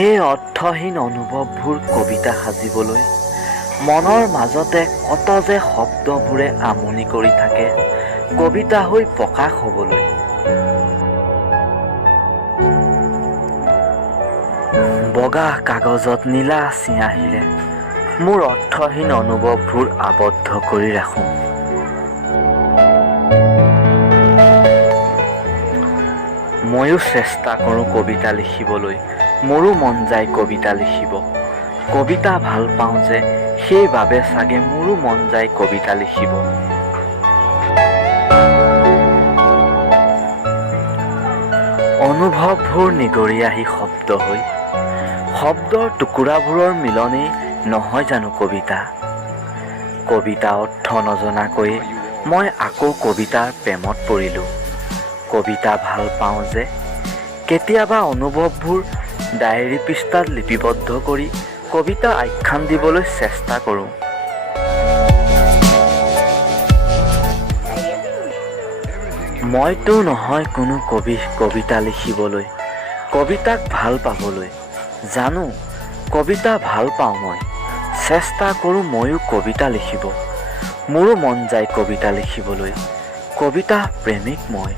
সেই অৰ্থহীন অনুভৱবোৰ কবিতা সাজিবলৈ মনৰ মাজতে কত যে শব্দবোৰে আমনি কৰি থাকে কবিতা হৈ প্ৰকাশ হ'বলৈ। বগা কাগজত নীলা চিঞাহীৰে মোৰ অৰ্থহীন অনুভৱবোৰ আবদ্ধ কৰি ৰাখোঁ। ময়ো চেষ্টা কৰোঁ কবিতা লিখিবলৈ, মোৰো মন যায় কবিতা লিখিব। কবিতা ভাল পাওঁ যে সেইবাবে চাগে মোৰো মন যায় কবিতা লিখিব। অনুভৱবোৰ নিগৰি আহি শব্দ হৈ, শব্দৰ টুকুৰাবোৰৰ মিলনেই নহয় জানো কবিতা। কবিতা অৰ্থ নজনাকৈয়ে মই আকৌ কবিতাৰ প্ৰেমত পৰিলোঁ। কবিতা ভাল পাওঁ যে কেতিয়াবা অনুভৱবোৰ ডায়েৰী পৃষ্ঠাত লিপিবদ্ধ কৰি কবিতা আখ্যান দিবলৈ চেষ্টা কৰোঁ। মইতো নহয় কোনো কবি কবিতা লিখিবলৈ, কবিতাক ভাল পাবলৈ। জানো কবিতা ভাল পাওঁ মই, চেষ্টা কৰোঁ ময়ো কবিতা লিখিব। মোৰো মন যায় কবিতা লিখিবলৈ, কবিতা প্ৰেমিক মই।